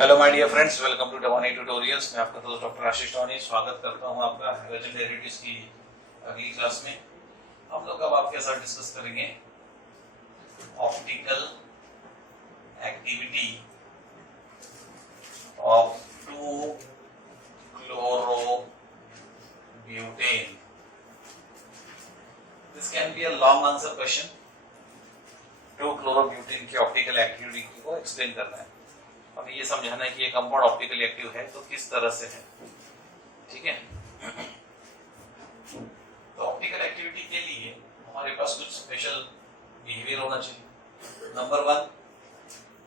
Hello my dear friends, welcome to Tawani tutorials. मैं आपका दोस्त डॉक्टर आशीष टवानी स्वागत करता हूं आपका हाइड्रोजन डेरिवेटिव्स की अगली क्लास में। हम लोग अब आपके साथ डिस्कस करेंगे optical activity of 2-chloro-butane। This can be a long answer question. 2-chloro-butane की ऑप्टिकल एक्टिविटी को एक्सप्लेन करना है। हमें ये समझाना है कि ये कंपाउंड ऑप्टिकली एक्टिव है तो किस तरह से है। ठीक है, तो ऑप्टिकल एक्टिविटी के लिए हमारे पास कुछ स्पेशल बिहेवियर होना चाहिए। नंबर 1,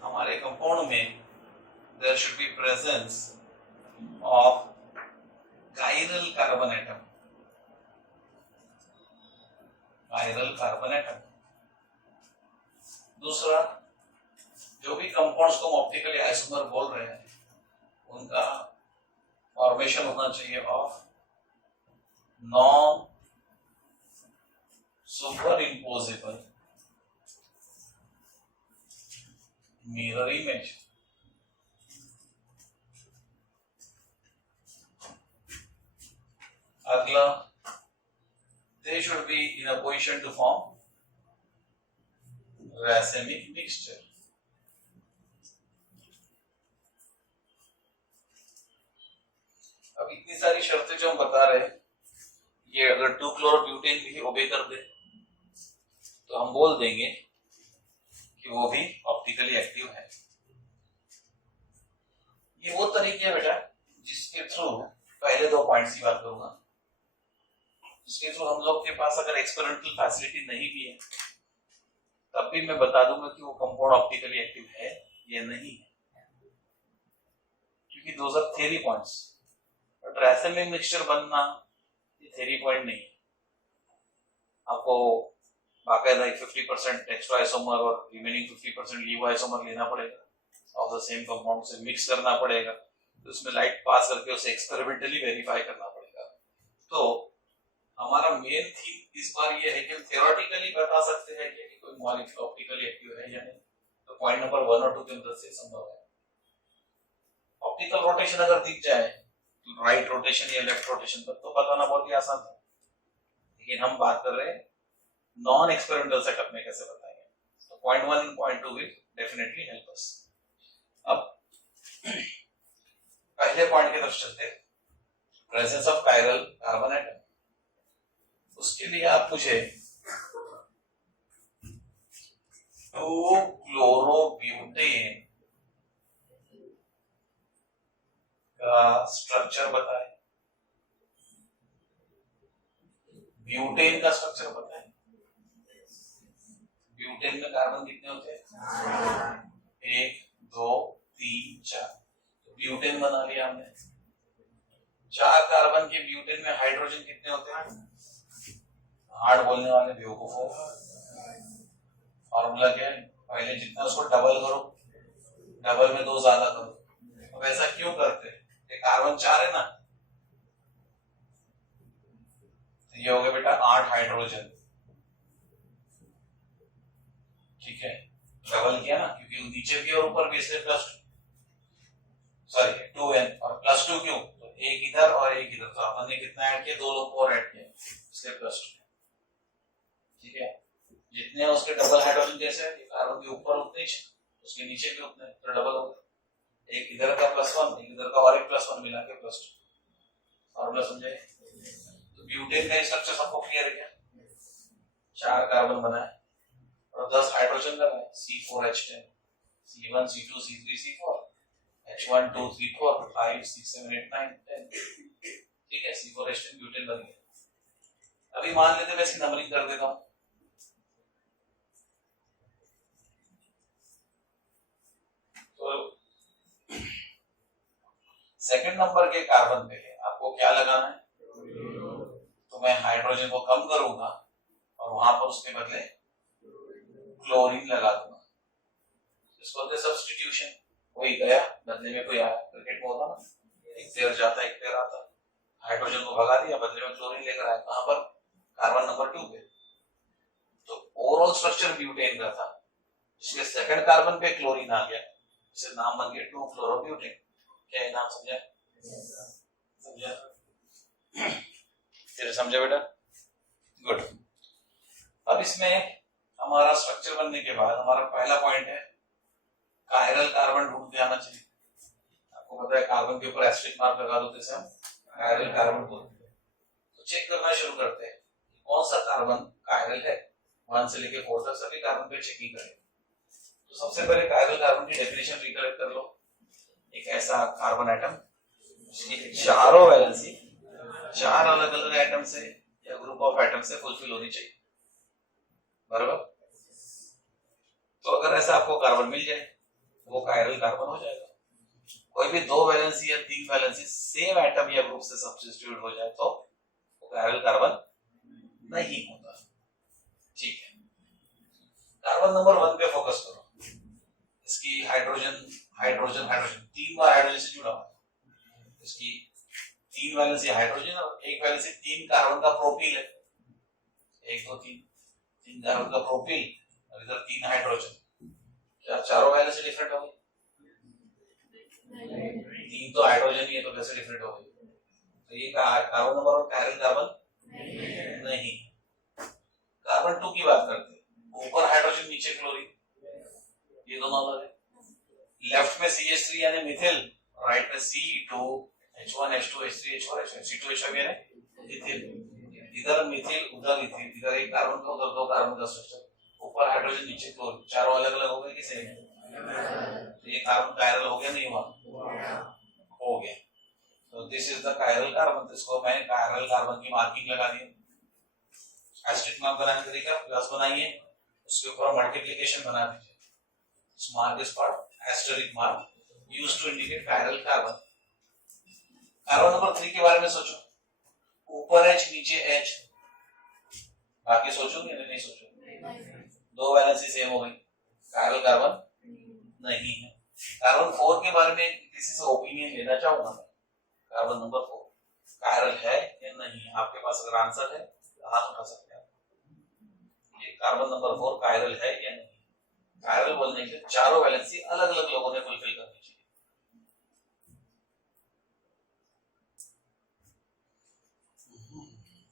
हमारे कंपाउंड में there should be presence of chiral carbon atom. Chiral carbon atom. दूसरा, जो भी कंपाउंड्स को हम ऑप्टिकली आइसोमर बोल रहे हैं उनका फॉर्मेशन होना चाहिए of non superimposable mirror image. अगला, they should be in a position to form racemic mixture. अब इतनी सारी शर्तें जो हम बता रहे हैं, ये अगर 2-chloro-butane भी ओबे कर दे तो हम बोल देंगे कि वो भी ऑप्टिकली एक्टिव है। ये वो तरीके है बेटा जिसके थ्रू, पहले 2 पॉइंट्स की बात करूंगा, जिसके थ्रू हम लोग के पास अगर एक्सपेरिमेंटल फैसिलिटी नहीं भी है तब भी मैं बता दूंगा कि वो कंपाउंड ऑप्टिकली एक्टिव है या नहीं है, क्योंकि those are theory points. But racemic mixture बनना ये थ्योरी पॉइंट नहीं है। आपको बाकायदा 50% टेक्सटो आइसोमर और रिमेनिंग 50% लीवो आइसोमर लेना पड़ेगा ऑफ द सेम कंपाउंड से मिक्स करना पड़ेगा, तो उसमें लाइट पास करके उसे एक्सपेरिमेंटली वेरीफाई करना पड़ेगा। तो हमारा मेन थीम इस बार ये है कि हम थ्योरेटिकली बता सकते हैं कि कोई मॉलिक्यूल ऑप्टिकली एक्टिव है या नहीं। तो पॉइंट नंबर 1 और 2 की मदद से संभव है। ऑप्टिकल रोटेशन अगर दिख जाए, राइट रोटेशन या लेफ्ट रोटेशन पर, तो बताना बहुत ही आसान है। लेकिन हम बात कर रहे हैं नॉन एक्सपेरिमेंटल सेटअप में कैसे बताएंगे। तो point 1 and point 2 will definitely help us. अब पहले पॉइंट की तरफ चलते हैं, presence of chiral carbon atom. उसके लिए आप मुझे 2-chloro-butane का स्ट्रक्चर बताएं, ब्यूटेन का स्ट्रक्चर बताएं। ब्यूटेन में कार्बन कितने होते हैं? 1, 2, 3, 4। तो ब्यूटेन बना लिया हमने। 4 कार्बन के ब्यूटेन में हाइड्रोजन कितने होते हैं? 8 बोलने वाले बेवकूफ हो। फॉर्मूला क्या है? पहले जितना उसको डबल करो, डबल में 2 ज्यादा करो। अब ऐसा क्यों करते हैं? कार्बन 4 है ना, तो ये हो गया बेटा 8 हाइड्रोजन। ठीक है, डबल किया ना, क्योंकि नीचे भी और ऊपर भी, इसलिए +2 और +2 क्यों? तो एक इधर और एक इधर, तो अपन ने कितना ऐड किया? 2 लोग और ऐड किया, इसलिए +2। ठीक है, जितने उसके डबल हाइड्रोजन जैसे कार्बन के ऊपर उतने उसके नीचे भी उतने, तो डबल हो गया। एक इधर का +1, एक इधर का और एक +1 मिला के +2। फॉर्मूला समझे? तो ब्यूटेन का स्ट्रक्चर सबको क्लियर है क्या? 4 कार्बन बनाए और 10 हाइड्रोजन लगाए, C4H10, C1 C2 C3 C4, H1 2 3 4 5 6 7 8 9 10। ठीक है, C4H10 ब्यूटेन बन गया। अभी मान लेते हैं मैं इसकी नंबरिंग कर देता हूं। तो सेकंड नंबर के कार्बन पे आपको क्या लगाना है? तो मैं हाइड्रोजन को कम करूंगा और वहां पर उसके बदले क्लोरीन लगा दूंगा। इसको बोलते हैं सब्स्टिट्यूशन। कोई गया, बदले में कोई आया। क्रिकेट में होता ना, एक प्लेयर जाता एक प्लेयर आता, हाइड्रोजन को भगा दिया, बदले में क्लोरीन लेकर आया। कहां पर? कार्बन नंबर 2 पे। तो ओवरऑल स्ट्रक्चर ब्यूटेन का था, इसके सेकंड कार्बन पे क्लोरीन आ गया, इसे नाम बन गया 2-फ्लोरोब्यूटेन। क्या ये नाम समझा? समझा? तेरे समझा बेटा? गुड। अब इसमें हमारा स्ट्रक्चर बनने के बाद हमारा पहला पॉइंट है कायरल कार्बन ढूंढते आना चाहिए। आपको पता है कार्बन के ऊपर एस्टेरिक मार्क लगा दो तो हम कायरल कार्बन बोलते हैं। तो चेक करना शुरू करते हैं कौन सा कार्बन कायरल है। 1 से लेके 4 तक सभी कार्बन पे चेकिंग करें। तो सबसे पहले कायरल कार्बन की डेफिनेशन रिकलेक्ट कर लो। एक ऐसा कार्बन एटम जिसकी चारों वैलेंसी 4 अलग अलग एटम से या ग्रुप ऑफ एटम से फुलफिल होनी चाहिए, बराबर। तो अगर ऐसा आपको कार्बन मिल जाए वो कायरल कार्बन हो जाएगा। कोई भी 2 वैलेंसी या 3 वैलेंसी सेम एटम या ग्रुप से सब्स्टिट्यूट हो जाए तो वो कायरल कार्बन नहीं होता। ठीक है, कार्बन नंबर 1 पे फोकस करो। इसकी हाइड्रोजन हाइड्रोजन हाइड्रोजन 3 बार हाइड्रोजन से जुड़ा हुआ है। इसकी 3 वैलेंसी हाइड्रोजन और 1 वैलेंसी 3 कार्बन का प्रोपिल है। 1 2 3 कार्बन का प्रोपिल और इधर 3 हाइड्रोजन। क्या चारों वैलेंसी डिफरेंट हो गई? 3 तो हाइड्रोजन ही है तो कैसे डिफरेंट हो गई? तो ये कार्बन नंबर 1 कायरल कार्बन नहीं। कार्बन 2 की बात करते हैं, ऊपर हाइड्रोजन नीचे क्लोरीन, ये दोनों अलग है। लेफ्ट में CH3 यानी मिथिल, राइट में C2H1H2H3H4 C2H5 यानी इथिल। इधर मिथिल उधर इथिल, इधर एक कार्बन का उधर 2 कार्बन का स्ट्रक्चर, ऊपर हाइड्रोजन नीचे क्लोरीन, चारों अलग अलग हो गए कि सेम? तो ये कार्बन कायरल हो गया नहीं हुआ? हो गया। तो this is the chiral carbon. इसको मैं कायरल कार्बन की मार्किंग लगा दी। एस्टेरिक मार्क बनाने का तरीका प्लस बनाइए, उसके ऊपर मल्टीप्लिकेशन बना दीजिए। This mark is called asterisk mark used to indicate chiral carbon. Carbon number 3 के बारे में सोचो, ऊपर H नीचे H, बाकी सोचो या नहीं सोचो? 2 वैलेंसी सेम हो गई, कायरल कार्बन नहीं है। कार्बन 4 के बारे में किसी से ओपिनियन लेना चाहूंगा मैं। कार्बन नंबर 4 कायरल है या नहीं? आपके पास अगर आंसर है तो हाथ उठा सकते हैं। ये कार्बन नंबर 4 कायरल है या नहीं? कायरल बोलने के चारों वैलेंसी अलग अलग लोगों ने फुलफिल करनी चाहिए।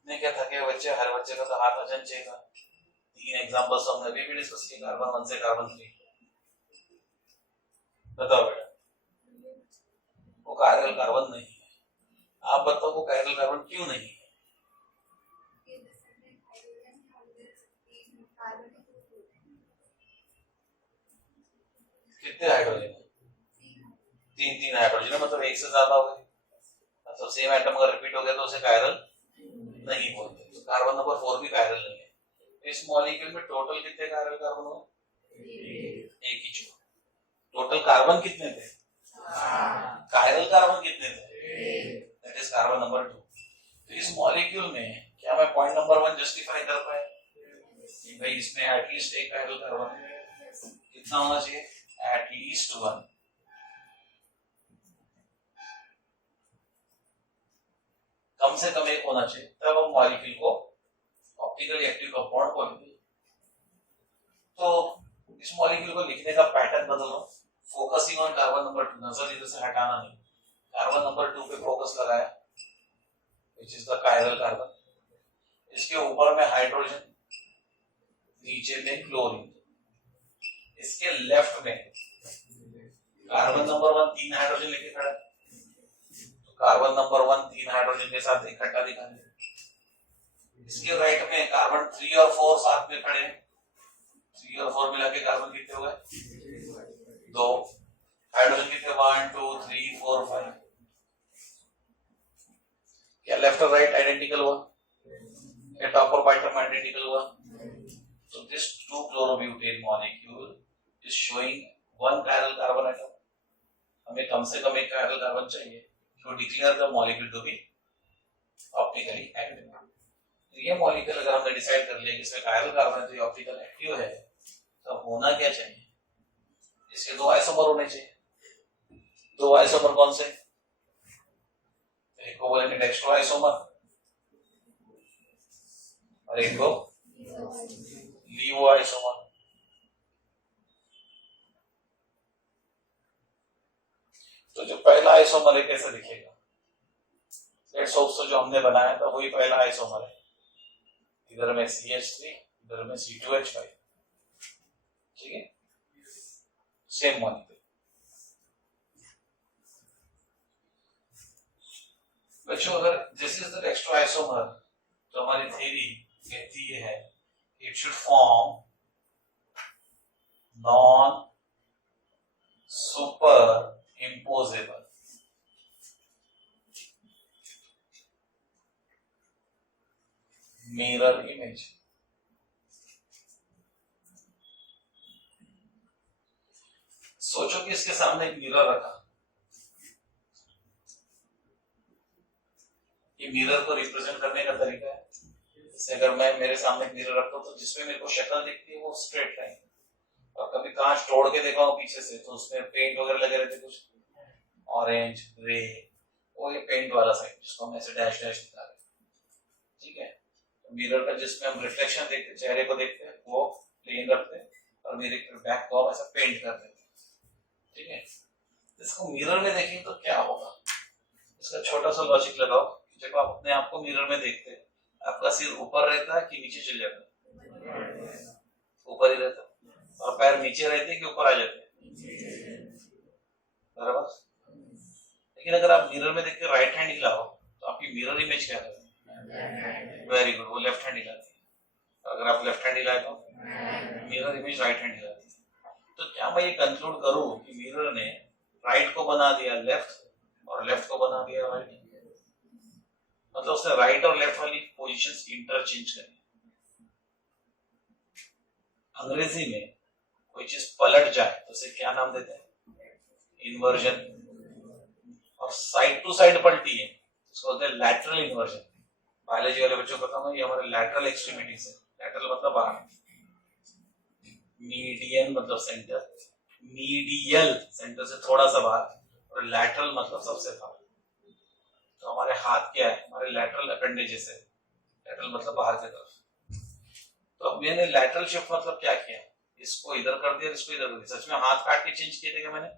नहीं क्या थके बच्चे, हर बच्चे का तो हाथ अचन चाहिए। 3 एग्जांपल्स हमने अभी भी डिस्कस किए, कार्बन 1 से कार्बन 3। बताओ बेटा, वो कायरल कार्बन नहीं है। आप बताओ वो कायरल कार्बन क्यों नहीं है? कितने हाइड्रोजन है? 3 हाइड्रोजन, मतलब 1 से ज्यादा हो गए, मतलब सेम एटम अगर रिपीट हो गया तो उसे कायरल नहीं बोलते। तो कार्बन नंबर 4 भी कायरल नहीं है। इस मॉलिक्यूल में टोटल कितने कायरल कार्बन हुए? एक ही छोड़। टोटल कार्बन कितने थे? कायरल कार्बन कितने थे? That is carbon number 2। तो इस मॉलिक्यूल में क्या मैं पॉइंट नंबर 1 जस्टिफाई कर पाया कि भाई इसमें एटलीस्ट एक कायरल कार्बन कितना होना चाहिए? एटलीस्ट 1। कम से कम एक होना चाहिए, तब हम मॉलिक्यूल को ऑप्टिकली एक्टिव कंपाउंड बोलेंगे। तो इस मॉलिक्यूल को लिखने का पैटर्न बदलो, फोकसिंग ऑन कार्बन नंबर 2, नजर इधर से हटाना नहीं, कार्बन नंबर 2 पे फोकस लगाया, which is the chiral carbon. इसके ऊपर में हाइड्रोजन, नीचे में क्लोरीन, इसके लेफ्ट में कार्बन नंबर 1 3 हाइड्रोजन लेके खड़ा है, तो कार्बन नंबर 1 3 हाइड्रोजन के साथ इकट्ठा दिखा दे। इसके राइट में कार्बन 3 और 4 साथ में खड़े हैं, 3 और 4 मिला के कार्बन कितने हो गए? 2। हाइड्रोजन कितने? 1 2 3 4 5। क्या लेफ्ट और राइट आइडेंटिकल हुआ? क्या टॉप और बॉटम आइडेंटिकल हुआ? So this 2-chlorobutane molecule is showing 1 chiral carbon atom. हमें कम से कम एक कायरल कार्बन चाहिए to declare the molecule to be optically active. तो ये मॉलिक्यूल अगर हमने डिसाइड कर लिया कि इसमें कायरल कार्बन है तो ये ऑप्टिकल एक्टिव है, तो होना क्या चाहिए? इसके 2 आइसोमर होने चाहिए। 2 आइसोमर कौन से? एक को बोलेंगे डेक्स्ट्रो आइसोमर और एक को लीवो आइसोमर। आइसोमर है कैसे दिखेगा? लेट्स सपोज जो हमने बनाया था वही पहला आइसोमर है, इधर में CH3 इधर में C2H5, ठीक है, सेम मॉलिक्यूल। बच्चों अगर this is the extra isomer तो हमारी थ्योरी कहती है it should form non superimposable mirror image. सोचो कि इसके सामने एक मिरर रखा, ये मिरर को रिप्रेजेंट करने का तरीका है। जैसे अगर मैं मेरे सामने एक मिरर रखता हूं तो जिसमें मेरे को शक्ल दिखती है वो स्ट्रेट लाइन, और कभी कांच तोड़ के देखा हूं पीछे से तो उसमें पेंट वगैरह लगे रहते, कुछ ऑरेंज ग्रे, वो ये पेंट वाला साइड जिसको हम ऐसे डैश डैश दिखा रहे, ठीक है। तो मिरर का जिसमें हम रिफ्लेक्शन देखते हैं, चेहरे को देखते हैं, वो प्लेन रखते हैं और मेरे बैक को हम ऐसा पेंट कर देते हैं, ठीक है। इसको मिरर में देखेंगे तो क्या होगा, इसका छोटा सा लॉजिक लगाओ। जब आप अपने आप को मिरर में देखते हैं, आपका सिर ऊपर रहता है कि नीचे चले जाता है? ऊपर ही रहता है। और पैर नीचे रहते हैं कि ऊपर आ जाते हैं? बराबर। लेकिन अगर आप मिरर में देख के राइट हैंड हिलाओ तो आपकी मिरर इमेज क्या करती है? वेरी गुड, वो लेफ्ट हैंड हिलाती है। अगर आप लेफ्ट हैंड हिलाए तो मिरर इमेज राइट हैंड हिलाती है। तो क्या मैं ये कंक्लूड करूं कि मिरर ने राइट को बना दिया लेफ्ट और लेफ्ट को बना दिया राइट? मतलब उसने राइट और लेफ्ट वाली पोजीशंस इंटरचेंज करी। अंग्रेजी में कोई चीज पलट जाए तो उसे क्या नाम देते हैं? इन्वर्जन। और साइड टू साइड पलटी है उसको बोलते हैं लैटरल इन्वर्जन। बायोलॉजी वाले बच्चों को पता है ये हमारे लैटरल एक्सट्रीमिटीज है। लैटरल मतलब बाहर, मीडियन मतलब सेंटर, मीडियल सेंटर से थोड़ा सा बाहर, और लैटरल मतलब सबसे बाहर। तो हमारे हाथ क्या है? हमारे लैटरल अपेंडेजेस है। लैटरल मतलब बाहर की तरफ। तो अब मैंने लैटरल शिफ्ट मतलब क्या किया? इसको इधर कर दिया, इसको इधर कर दिया। सच में हाथ काट के चेंज किए थे क्या मैंने?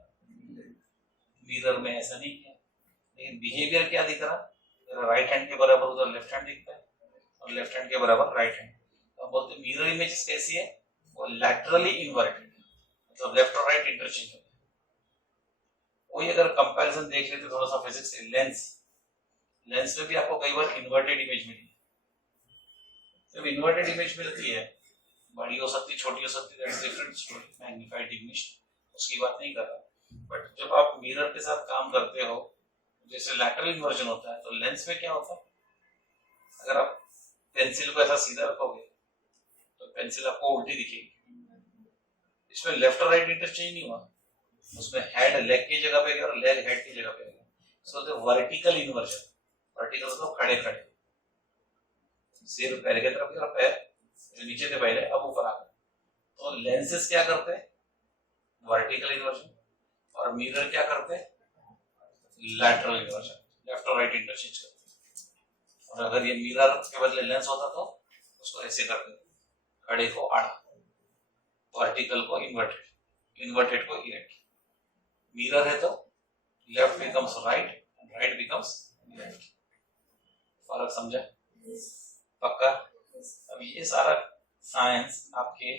मिरर में ऐसा नहीं किया, लेकिन बिहेवियर क्या दिख रहा? मेरा राइट हैंड के बराबर उधर लेफ्ट हैंड दिखता है और लेफ्ट हैंड के बराबर राइट हैंड। तो बोलते मिरर इमेज कैसी है? वो लैटरली इन्वर्टेड, मतलब लेफ्ट और राइट इंटरचेंज होता है। वही अगर कंपैरिजन देख लेते थोड़ा सा फिजिक्स से, लेंस में भी आपको कई बार इन्वर्टेड इमेज मिली। जब इन्वर्टेड इमेज मिलती है, बड़ी हो सकती, छोटी हो सकती, that's different story, magnified diminished, उसकी बात नहीं कर रहा। बट जब आप मिरर के साथ काम करते हो, जैसे लैटरल इन्वर्जन होता है, तो लेंस में क्या होता है? अगर आप पेंसिल को ऐसा सीधा रखोगे तो पेंसिल आपको उल्टी दिखेगी। इसमें लेफ्ट और राइट इंटरचेंज नहीं हुआ, उसमें हेड लेग की जगह पे गया और लेग हेड की जगह पे गया। सो वर्टिकल इन्वर्जन, वर्टिकल मतलब खड़े खड़े, सिर पैर की तरफ और पैर जो नीचे थे पहले अब ऊपर आ गए। तो लेंसेज क्या करते हैं? Vertical inversion. और मिरर क्या करते हैं? लैटरल इन्वर्जन, लेफ्ट और राइट इंटरचेंज करते हैं। और अगर ये मिरर के बदले लेंस होता तो उसको ऐसे करते, खड़े को आड़ा, वर्टिकल को इन्वर्टेड, इन्वर्टेड को इरेक्ट। मिरर है तो left becomes right, right becomes left. फर्क समझा? पक्का? अब ये सारा साइंस आपके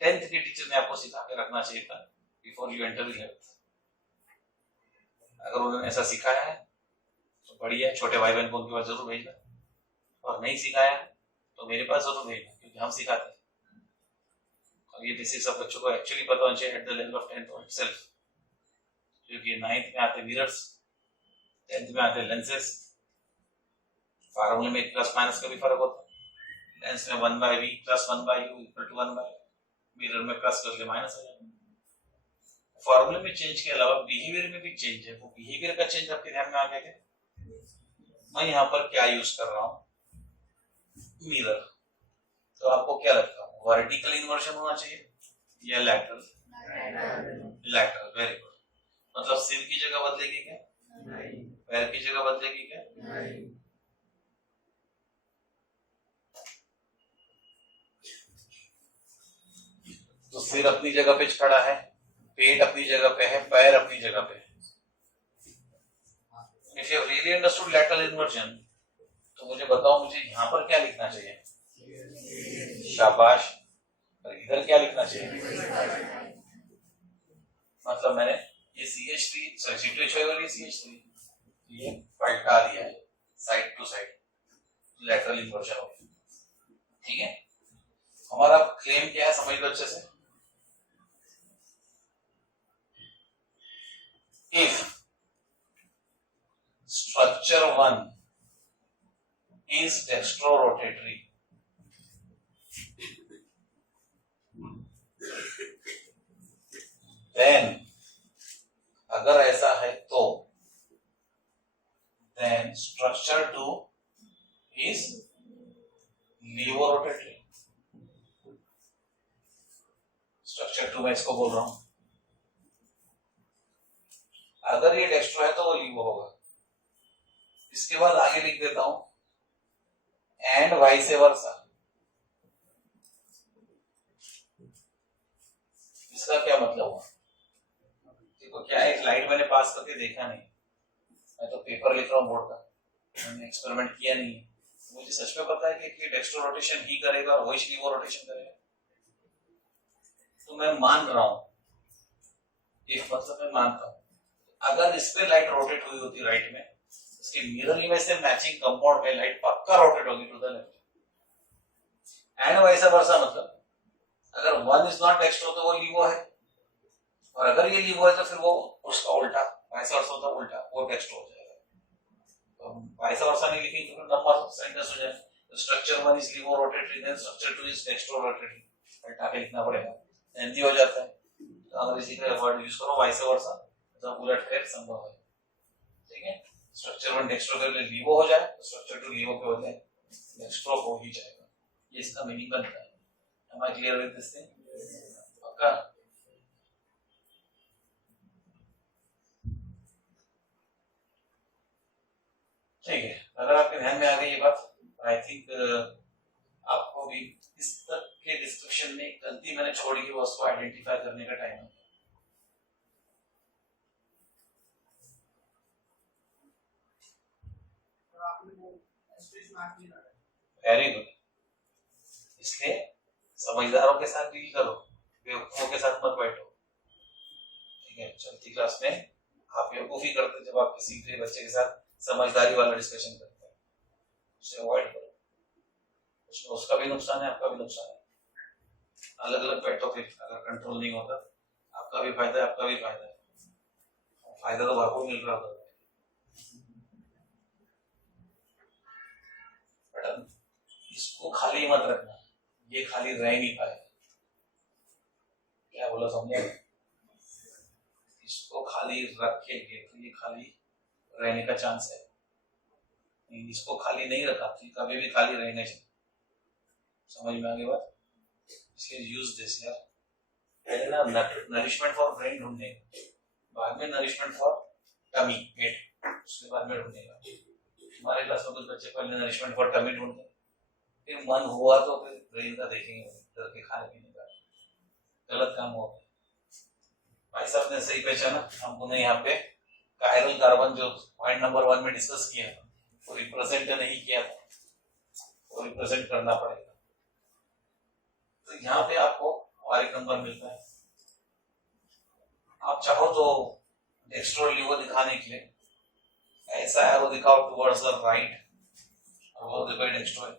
10th के टीचर ने आपको सिखा के रखना चाहिए था बिफोर यू एंटर 11th। अगर उन्होंने ऐसा सिखाया है तो बढ़िया, छोटे भाई बहन को उनके पास जरूर भेजना, और नहीं सिखाया तो मेरे पास जरूर भेजना, क्योंकि हम सिखाते हैं। और ये बेसिक्स सब बच्चों को एक्चुअली पता होना चाहिए at the level of 10th itself, क्योंकि 9th में आते मिरर्स, 10th में आते लेंसेज। फार्मूले में प्लस माइनस का भी फर्क होता है। लेंस में 1/v plus 1/u equal to 1/, mirror में प्लस करके माइनस हो जाता है। फॉर्मूले में चेंज के अलावा बिहेवियर में भी चेंज है। वो बिहेवियर का चेंज आपके ध्यान में आ गया क्या? मैं यहाँ पर क्या यूज कर रहा हूँ? मिरर। तो आपको क्या लगता है, वर्टिकल इन्वर्जन होना चाहिए या लैटरल? Lateral, very good. मतलब सिर की जगह बदलेगी क्या? नहीं। पैर की जगह बदलेगी क्या? नहीं। तो सिर अपनी जगह पे खड़ा है, पेट अपनी जगह पे है, पैर अपनी जगह पे है। If you have really understood lateral inversion तो मुझे बताओ, मुझे यहाँ पर क्या लिखना चाहिए? शाबाश। और इधर क्या लिखना चाहिए? मतलब मैंने ये CH3 C2H5 और ये CH3 ये पलटा दिया है side to side, lateral inversion हो गया। ठीक है, हमारा क्लेम क्या है समझ लो अच्छे से। If structure 1 is dextrorotatory, then अगर ऐसा है तो then structure 2 is levorotatory। Structure 2 मैं इसको बोल रहा हूं, अगर ये डेक्स्ट्रो है तो वो लीवो होगा। इसके बाद आगे लिख देता हूं एंड वाइस वर्सा। इसका क्या मतलब हुआ? देखो क्या एक लाइट मैंने पास करके देखा नहीं, मैं तो पेपर लिख रहा हूं बोर्ड का, मैंने एक्सपेरिमेंट किया नहीं है। मुझे सच में पता है कि डेक्स्ट्रो रोटेशन ही करेगा और वही लीवो रोटेशन करेगा, तो मैं मान रहा हूं, एक मतलब मैं मानता हूं अगर इस पे लाइट रोटेट हुई होती राइट में, उसके मिरर इमेज से मैचिंग कंपाउंड में लाइट पक्का रोटेट होगी to the left. And vice versa मतलब अगर वन इज नॉट डेक्स्ट्रो तो वो लीवो है, और अगर ये लीवो है तो फिर वो उसका उल्टा वाइस वर्सा होता उल्टा, वो डेक्स्ट्रो हो जाएगा। तो वाइस वर्सा नहीं लिखेंगे तो नंबर सेंटेंस हो जाएगा। तो structure 1 is laevo rotatory, then structure 2 is dextro rotatory, उल्टा के लिखना पड़ेगा, एनजी हो जाता है। तो अगर इसी का वर्ड यूज करो वाइस वर्सा, तो उलट फेर संभव है। ठीक है, स्ट्रक्चर 1 डेक्स्ट्रो के लिए लीवो हो जाए तो स्ट्रक्चर 2 लीवो के बदले डेक्स्ट्रो हो ही जाएगा। ये इसका मीनिंग बनता है। Am I clear with this thing? पक्का? ठीक है, अगर आपके ध्यान में आ गई ये बात, आई थिंक आपको भी इस तक के डिस्कशन में गलती मैंने छोड़ी कि वो उसको आइडेंटिफाई करने का टाइम है। वेरी गुड, इसलिए समझदारों के साथ डील करो, बेवकूफों के साथ मत बैठो। ठीक है, चलती क्लास में आप बेवकूफी करते जब आप किसी के बच्चे के साथ समझदारी वाला डिस्कशन करते हैं, उसे अवॉइड करो, उसमें उसका भी नुकसान है आपका भी नुकसान है। अलग अलग बैठो, फिर अगर कंट्रोल नहीं होता आपका भी फायदा है आपका भी फायदा है, फायदा तो भरपूर मिल रहा होता है। इसको खाली मत रखना, ये खाली रह नहीं पाएगा। क्या बोला समझे? इसको खाली रखेंगे तो ये खाली रहने का चांस है, इसको खाली नहीं रखा तो कभी भी खाली रहने चाहिए। समझ में आ गई बात? इसलिए यूज दिस यार, पहले ना नरिशमेंट फॉर ब्रेन ढूंढने, बाद में नरिशमेंट फॉर टमी पेट, उसके बाद में ढूंढेगा। हमारे क्लास में कुछ बच्चे पहले नरिशमेंट फॉर टमी ढूंढते, फिर मन हुआ तो फिर ब्रेन का देखेंगे, डर के खाने पीने का। गलत काम हो गया। भाई साहब ने सही पहचाना, हमको ने यहाँ पे कायरल कार्बन जो पॉइंट नंबर 1 में डिस्कस किया वो रिप्रेजेंट नहीं किया था, वो रिप्रेजेंट करना पड़ेगा। तो यहाँ पे आपको और एक नंबर मिलता है। आप चाहो तो डेक्स्ट्रो लीवो दिखाने के लिए ऐसा एरो दिखाओ टुवर्ड्स द राइट, और वो देखो डेक्स्ट्रो है,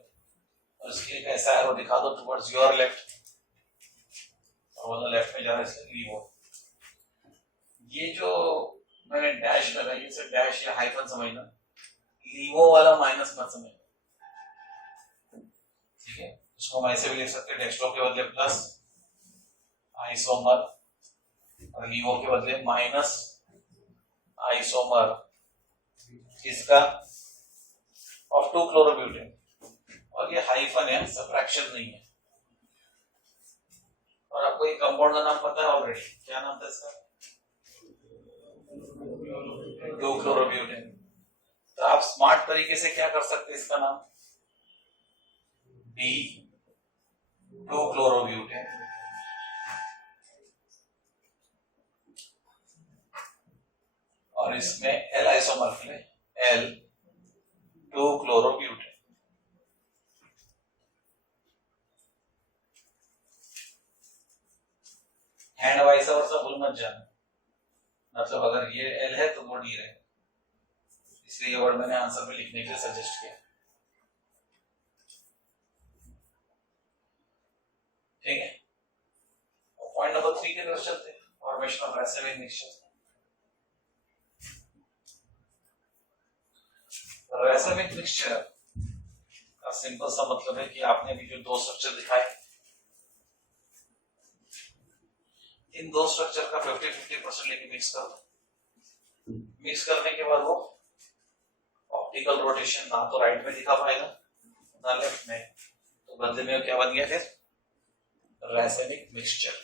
और इसके लिए ऐसा एरो दिखा दो टुवर्ड्स योर लेफ्ट, और वो लेफ्ट में जा रहा है इसलिए लीवो। ये जो मैंने डैश लगाई, इसे डैश या हाइफन समझना, लीवो वाला माइनस मत समझना। ठीक है, इसको हम ऐसे भी लिख सकते हैं, डेक्स्ट्रो के बदले प्लस आइसोमर और लीवो के बदले माइनस आइसोमर किसका? ऑफ 2-क्लोरोब्यूटेन, और ये हाइफन है, सबट्रैक्शन नहीं है। और आपको एक कंपाउंड का नाम पता है ऑलरेडी, क्या नाम था इसका? 2-क्लोरोब्यूटेन। तो आप स्मार्ट तरीके से क्या कर सकते हैं, इसका नाम D2-क्लोरोब्यूटेन, और इसमें L आइसोमर के लिए एंड वाइस वर्सा भूल मत जाना, मतलब अगर ये एल है तो वो डी रहे, इसलिए ये वर्ड मैंने आंसर में लिखने के लिए सजेस्ट किया। ठीक है, पॉइंट नंबर 3 की तरफ चलते हैं, फॉर्मेशन ऑफ रैसिमिक मिक्सचर। रैसिमिक मिक्सचर का सिंपल सा मतलब है कि आपने भी जो दो स्ट्रक्चर दिखाए, इन दो स्ट्रक्चर का 50-50% लेके मिक्स कर दो। मिक्स करने के बाद वो ऑप्टिकल रोटेशन ना तो राइट में दिखा पाएगा ना लेफ्ट में, तो बदले में क्या बन गया फिर रैसिमिक मिक्सचर।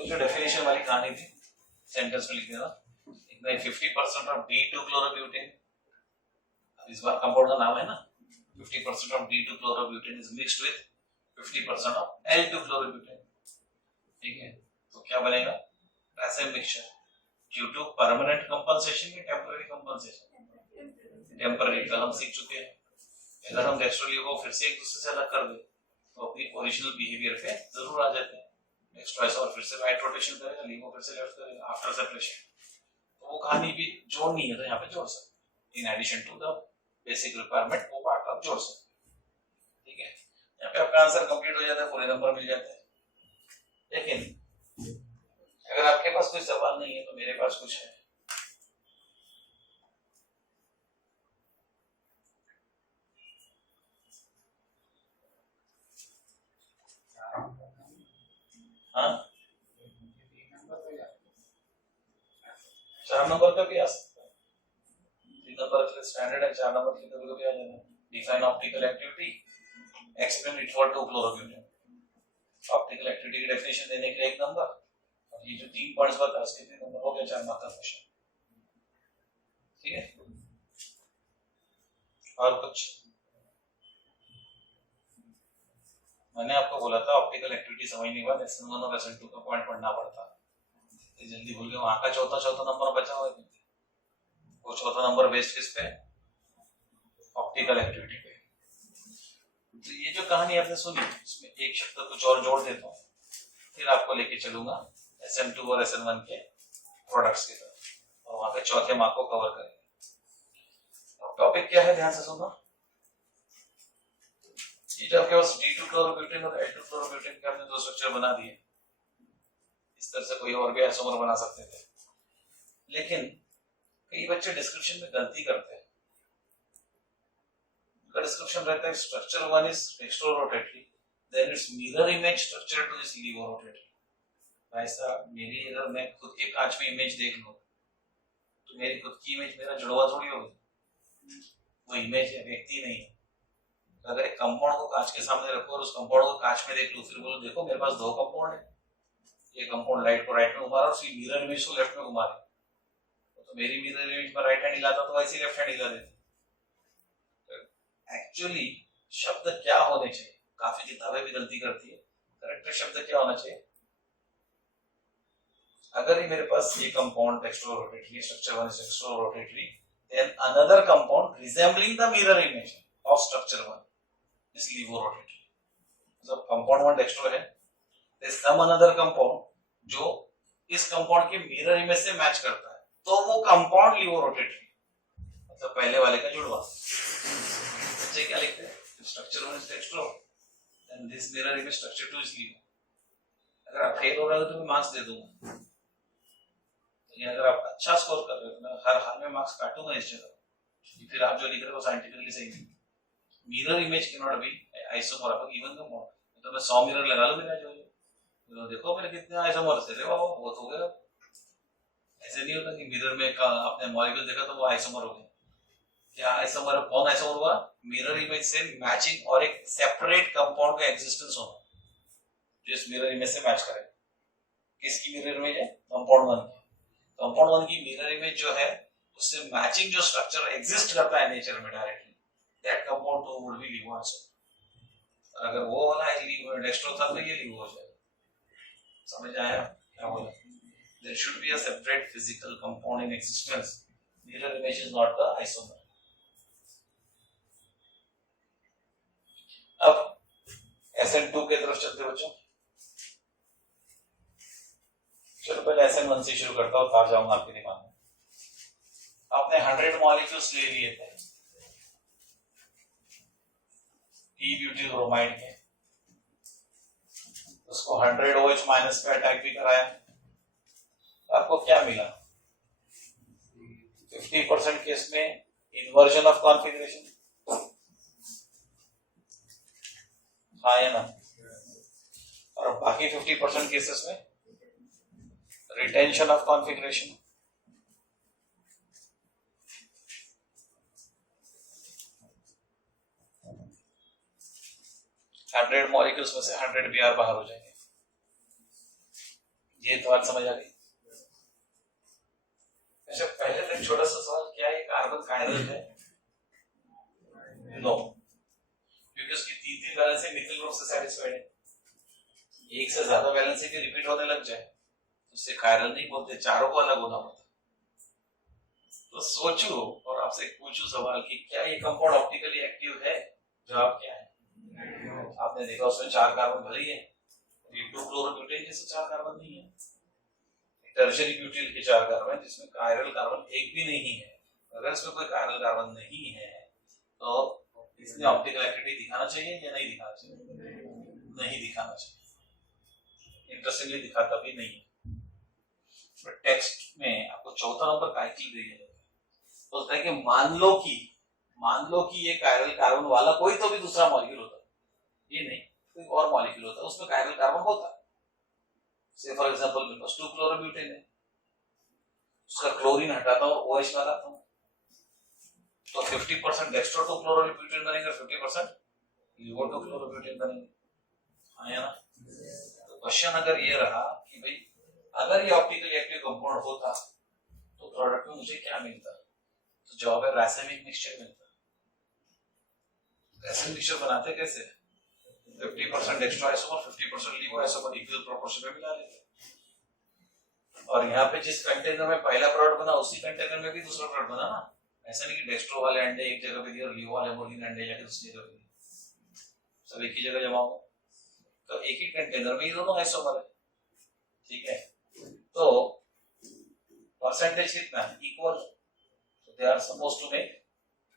जो डेफिनेशन वाली कहानी थी सेंटेंस में लिख देना, 50% ऑफ D2 क्लोरोब्यूटेन, इस बार कंपाउंड का नाम है ना, 50% of D2 chlorobutane is mixed with 50% of L2 chlorobutane. ठीक है, तो क्या बनेगा racemic mixture due to permanent compensation या टेम्पररी कंपनसेशन। टेम्पररी कल हम सीख चुके हैं, अगर हम डेक्स्ट्रोलियो को फिर से एक दूसरे से अलग कर दे तो अपनी ओरिजिनल बिहेवियर पे जरूर आ जाते हैं। और फिर से राइट रोटेशन करेगा, लीवो फिर से लेफ्ट करेगा आफ्टर सेपरेशन, तो वो कहानी भी जोड़नी है तो यहाँ पे जोड़ सकते, in addition to the basic requirement वो पार्ट आप जोड़ सकते। ठीक है, यहाँ पे आपका आंसर कंप्लीट हो जाता है, पूरे नंबर मिल जाते हैं। लेकिन अगर आपके पास कोई सवाल नहीं है तो मेरे पास कुछ है। हाँ, 4 नंबर का भी आ सकता है, 3 नंबर के स्टैंडर्ड है, 4 नंबर के कभी कभी आ जाना है। Define optical activity, explain it for 2 chlorobutane. Optical activity की डेफिनेशन देने के लिए 1 नंबर, और ये जो 3 पॉइंट्स बता उसके 3 नंबर हो गया, 4 मार्क का क्वेश्चन। ठीक है, और कुछ मैंने आपको बोला था ऑप्टिकल एक्टिविटी समझने के बाद SN1 और SN2 का पॉइंट पढ़ना पड़ता है, जल्दी भूल गए। वहां का चौथा नंबर बचा हुआ है, वो चौथा नंबर बेस्ड किस पे, ऑप्टिकल एक्टिविटी पे। तो ये जो कहानी आपने सुनी इसमें एक शब्द कुछ और जोड़ देता हूँ, फिर आपको लेके चलूंगा SN2 और SN1 के प्रोडक्ट्स की तरफ, और वहां पे चौथे मार्क को कवर करेंगे। टॉपिक क्या है ध्यान से सुनना, ये जो आपके पास D2 क्लोरोब्यूटेन और L2 क्लोरोब्यूटेन के आपने दो स्ट्रक्चर बना दिए, इस तरह से कोई और भी आइसोमर बना सकते थे, लेकिन कई बच्चे डिस्क्रिप्शन में गलती करते हैं। उनका डिस्क्रिप्शन रहता है structure 1 is dextrorotatory, then its mirror image structure 2 is laevorotatory. ऐसा मेरी अगर मैं खुद के कांच में इमेज देख लूं तो मेरी खुद की इमेज मेरा जुड़वा थोड़ी होगी, वो इमेज है, व्यक्ति नहीं है। अगर एक कंपाउंड को कांच के सामने रखो और उस कंपाउंड को कांच में देख लो, फिर बोलो देखो मेरे पास 2 कंपाउंड है, ये कंपाउंड लाइट को राइट में घुमा रहा है और उसकी मिरर इमेज को लेफ्ट में घुमा रहा है, तो मेरी मिरर इमेज पर राइट हैंड हिलाता तो वैसे लेफ्ट हैंड हिला देती। एक्चुअली शब्द क्या होने चाहिए, काफी किताबें भी गलती करती है, करेक्ट शब्द क्या होना चाहिए, अगर ये मेरे पास ये compound dextrorotatory structure 1 is dextrorotatory, then another compound resembling the mirror image of structure 1 is laevorotatory. जब कंपाउंड 1 डेक्स्ट्रो है, there is some another compound जो इस कंपाउंड के मिरर इमेज से मैच करता है, तो वो कंपाउंड लीवोरोटेटरी, मतलब पहले वाले का जुड़वा। बच्चे क्या लिखते हैं, structure 1 is dextro then this mirror image structure 2 is laevo. अगर आप फेल हो रहे हो तो मैं मार्क्स दे दूंगा, अगर आप अच्छा स्कोर कर रहे हो तो मैं हर हाल में मार्क्स काटूंगा इस जगह, फिर आप जो लिख रहे हो साइंटिफिकली सही नहीं। Mirror image can not be isomer of a given compound, तो मैं 100 मिरर लगा लूं मेरा जो तो देखो मेरे कितने आइसोमर्स है, वाह बहुत हो गया। ऐसे नहीं होता कि मिरर में आपने मॉलिक्यूल देखा तो वो आइसोमर हो गया, क्या आइसोमर, कौन आइसोमर हुआ, मिरर इमेज से मैचिंग और एक सेपरेट कंपाउंड का एग्जिस्टेंस होना जो इस मिरर इमेज से मैच करे। किसकी मिरर इमेज है, कंपाउंड 1 की। कंपाउंड 1 की मिरर इमेज जो है उससे मैचिंग जो स्ट्रक्चर एग्जिस्ट करता है नेचर में डायरेक्टली, दैट कंपाउंड तो वुड बी लीवो आल्सो। अगर वो वाला है डेक्स्ट्रो था तो ये लीवो हो जाएगा। समझ आया क्या बोला, there should be a separate physical compound in existence mirror image is not the isomer. अब SN2 की तरफ चलते बच्चों। चलो पहले SN1 से शुरू करता हूं, तार जाऊंगा आपके दिमाग में। आपने 100 मॉलिक्यूल्स ले लिए थे P-ब्यूटिल ब्रोमाइड के, उसको 100 OH माइनस पे अटैक भी कराया, आपको क्या मिला? 50% केस में इन्वर्जन ऑफ कॉन्फिगरेशन, हाँ या ना? और बाकी 50% केसेस में retention of configuration. Hundred molecules में से 100 Br बाहर हो जाएंगे। ये तो बात समझ आ गई? अच्छा, पहले तो छोटा सा सवाल, क्या ये कार्बन कायरल है? नो, क्योंकि उसकी 3 वैलेंसी निकल ग्रुप से सेटिस्फाइड है। एक से ज्यादा वैलेंसी की रिपीट होने लग जाए तो उससे कायरल नहीं बोलते, चारों को अलग होना पड़ता। तो सोचो और आपसे पूछूं सवाल कि क्या ये कंपाउंड ऑप्टिकली एक्टिव है? जवाब क्या है? आपने देखा उसमें 4 कार्बन भले ही है, 2-क्लोरोब्यूटेन जैसे 4 कार्बन नहीं है। टर्शियरी ब्यूटिल के 4 कार्बन जिसमें कायरल कार्बन एक भी नहीं है। अगर इसमें कोई कायरल कार्बन नहीं है तो इसने ऑप्टिकल एक्टिविटी दिखाना चाहिए या नहीं दिखाना चाहिए? नहीं दिखाना चाहिए। इंटरेस्टिंगली दिखाता भी नहीं है। बट टेक्स्ट में आपको चौथा नंबर काइटिल दिया है, बोलता है कि मान लो कि ये कायरल कार्बन वाला कोई तो भी दूसरा मॉलिक्यूल होता है, ये नहीं कोई और मॉलिक्यूल होता है, उसमें कायरल कार्बन होता है। से फॉर एग्जांपल मेरे पास 2-क्लोरोब्यूटेन है, उसका क्लोरीन हटाता हूं और OH लगाता हूं, तो 50% डेक्स्ट्रो 2-क्लोरोब्यूटेन बनेगा, 50% लिवो 2-क्लोरोब्यूटेन बनेगा, हाँ या ना? तो क्वेश्चन अगर ये रहा कि भाई अगर ये ऑप्टिकली एक्टिव कंपाउंड होता तो प्रोडक्ट में मुझे क्या मिलता, तो जवाब है रासायनिक मिक्सचर मिलता। रासायनिक मिक्सचर बनाते कैसे? 50% dextro isomer 50% लिवो isomer equal proportion में मिला लेते, और यहाँ पे जिस कंटेनर में पहला प्रोडक्ट बना उसी कंटेनर में भी दूसरा प्रोडक्ट बना ना। ऐसा नहीं कि डेक्स्ट्रो वाले अंडे एक जगह पे दिए और लिवो वाले मुर्गी अंडे जाके दूसरी जगह पे दिए, सब एक ही जगह जमा हो, तो एक ही कंटेनर में ये दोनों आइसोमर है, ठीक है? तो परसेंटेज कितना है? इक्वल, तो they are supposed to make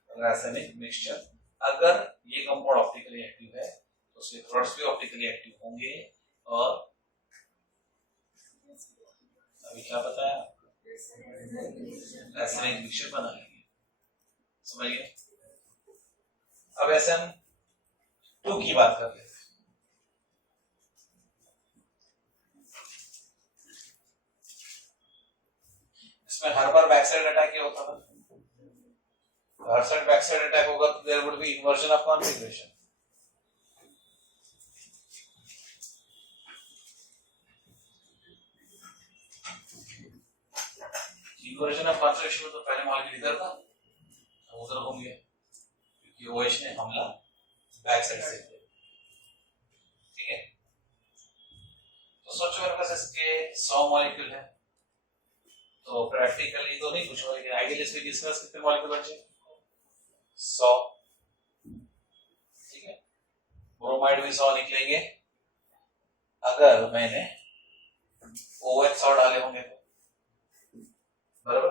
रासायनिक मिक्सचर। अगर ये कंपाउंड ऑप्टिकली एक्टिव है तो उसके प्रोडक्ट्स भी ऑप्टिकली एक्टिव होंगे। और अभी क्या बताया? रासायनिक मिक्सचर बनाएंगे, समझिए। अब SN2 की बात कर लेते हैं। इसमें हर बार बैक साइड अटैक ही होता था, हर साइड बैक साइड अटैक होगा तो there would be inversion of configuration. Inversion of configuration तो पहले मॉलिक्यूल इधर था, उधर हो गया क्योंकि OH ने हमला बैक साइड से, ठीक है? तो सोचो मेरे पास इसके 100 मॉलिक्यूल है, तो प्रैक्टिकली तो नहीं कुछ होगा, आइडियली इसमें डिस्कस कितने मॉलिक्यूल बचे? 100, ठीक है? ब्रोमाइड भी 100 निकलेंगे अगर मैंने OH 100 डाले होंगे तो, बराबर?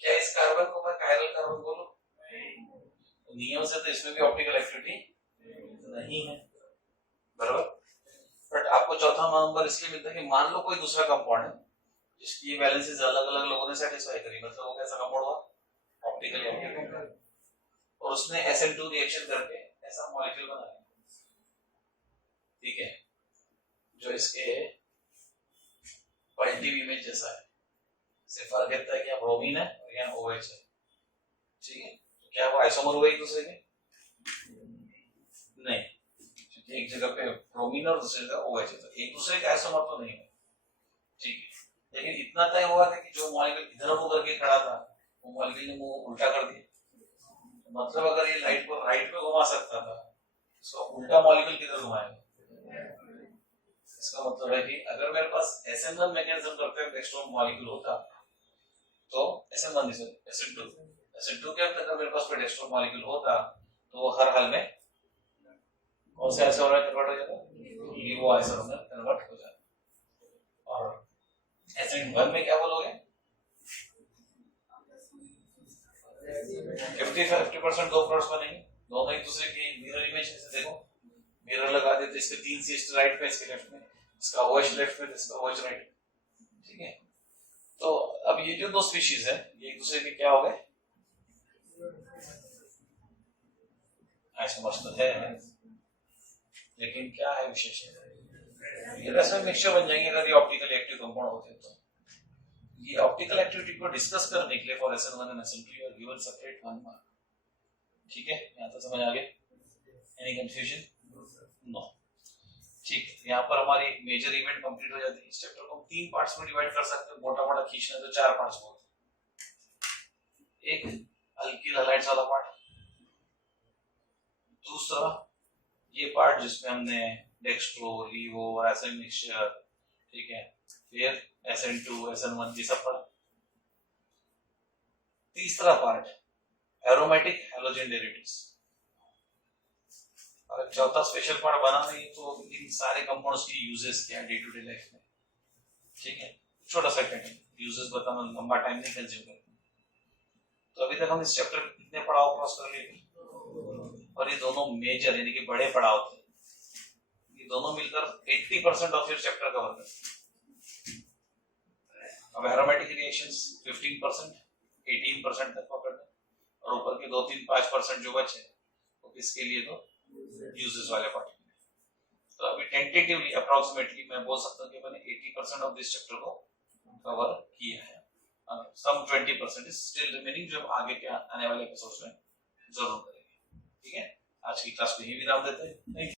क्या इस कार्बन को मैं कायरल कार्बन बोलूं? नियम से तो इसमें भी ऑप्टिकल एक्टिविटी नहीं है, बराबर? बट आपको चौथा नंबर इसलिए मिलता है कि मान लो कोई दूसरा कंपाउंड है जिसकी वैलेंसीज अलग अलग लोगों ने सेटिस्फाई करी, मतलब वो कैसा कंपाउंड हुआ? ऑप्टिकली एक्टिव, और उसने SN2 रिएक्शन करके ऐसा मॉलिक्यूल बनाया, ठीक है? जो इसके पॉजिटिव इमेज जैसा है, सिर्फ फर्क इतना है कि यहाँ ब्रोमीन है और यहाँ OH है, ठीक है? तो क्या वो आइसोमर हुए एक दूसरे के? नहीं, क्योंकि एक जगह पे ब्रोमीन और दूसरी जगह OH है, तो एक दूसरे के आइसोमर तो नहीं है, ठीक है? लेकिन इतना तय हुआ था कि जो मॉलिक्यूल इधर मुंह करके खड़ा था वो मॉलिक्यूल ने मुंह उल्टा कर दिया, मतलब अगर ये लाइट को राइट पे घुमा सकता था, इसको उल्टा मॉलिक्यूल किधर घुमाएगा? इसका मतलब है कि अगर मेरे पास SN1 मैकेनिज्म करते हुए डेक्स्ट्रो मॉलिक्यूल होता तो SN1 SN2 SN2 के अंदर मेरे पास डेक्स्ट्रो मॉलिक्यूल होता तो वो हर हाल में कौन से आइसोमर में कन्वर्ट हो जाता, लीवो आइसोमर में कन्वर्ट हो जाता। और SN1 में क्या बोलोगे, 50% दो प्लॉट्स बनेंगे, दोनों एक दूसरे की मिरर इमेज है। देखो मिरर लगा देते, इसके 3 सिस्टर राइट पे, इसके लेफ्ट में, इसका OH लेफ्ट में, इसका OH राइट, ठीक है। तो अब ये जो दो स्पीशीज है ये एक दूसरे के क्या हो गए, आइसोमर्स तो है, लेकिन क्या है विशेष, ये रासायनिक मिक्सचर बन जाएंगे अगर ये ऑप्टिकली एक्टिव कंपाउंड होते हैं। तो ये ऑप्टिकल एक्टिविटी को डिस्कस करने के लिए for SN1 and SN2 you are given separate 1 mark, ठीक है। यहां तक समझ आ गया, एनी कंफ्यूजन, नो, ठीक है। यहाँ पर हमारी मेजर इवेंट कंप्लीट हो जाती है। इस चैप्टर को हम 3 पार्ट्स में डिवाइड कर सकते हैं, मोटा मोटा खींचना तो 4 पार्ट्स बहुत, एक अल्किल हैलाइड्स वाला पार्ट, दूसरा ये पार्ट जिसमें हमने डेक्स्ट्रो, लीवो, रासायनिक मिक्सचर, ठीक है, फिर SN2 SN1 ये सब पढ़ा। तीसरा पार्ट एरोमेटिक हैलोजन डेरिवेटिव्स, और चौथा स्पेशल पार्ट बना नहीं तो इन सारे कंपाउंड्स की यूजेस क्या डे टू डे लाइफ में, ठीक है। छोटा सा यूजेस बताना लंबा टाइम नहीं कंज्यूम करता। तो अभी तक हम इस चैप्टर में कितने पड़ाव क्रॉस कर लिए, और ये दोनों मेजर यानी कि बड़े पड़ाव थे, ये दोनों मिलकर 80% ऑफ योर चैप्टर कवर करते हैं। अब एरोमेटिक रिएक्शंस 15% 18% तक पकड़ते हैं, और ऊपर के 2-3-5% जो बचे वो किसके लिए, तो यूजेस वाले पार्ट के लिए। तो अभी टेंटेटिवली अप्रोक्सीमेटली मैं बोल सकता हूँ कि मैंने 80% ऑफ दिस चैप्टर को कवर किया है, सम 20% इज स्टिल रिमेनिंग जो आगे के आने वाले एपिसोड्स में जरूर करेंगे, ठीक है। आज की क्लास को यही विराम देते हैं।